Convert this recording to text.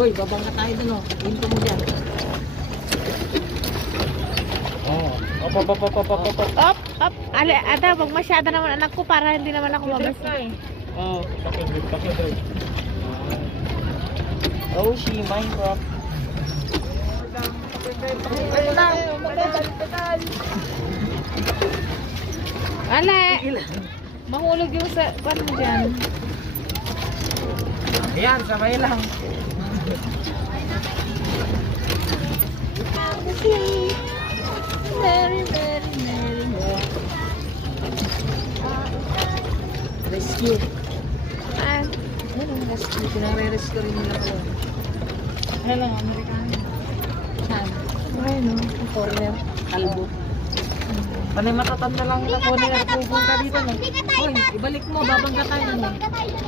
Hoy, babangga tayo dun oh. Hinto mo dyan. Oh. Op. Op! Ada, wag masyado naman anak ko para hindi naman ako mabasa. Oh, pakidrip. Oh, she Minecraft. Ale! Mahulog yung sa... Paano mo dyan? Ayan, sabay lang. Very, very. Rescue. Ah, Ano ang rescue? Pinare-rescue rin nila ko. ano lang, Amerikano. Saan? Ay, no. Foreigner. Kalbo. Panay matatanda lang na foreigner. Pupunta dito no. Hoy, ibalik mo. Babangga tayo no.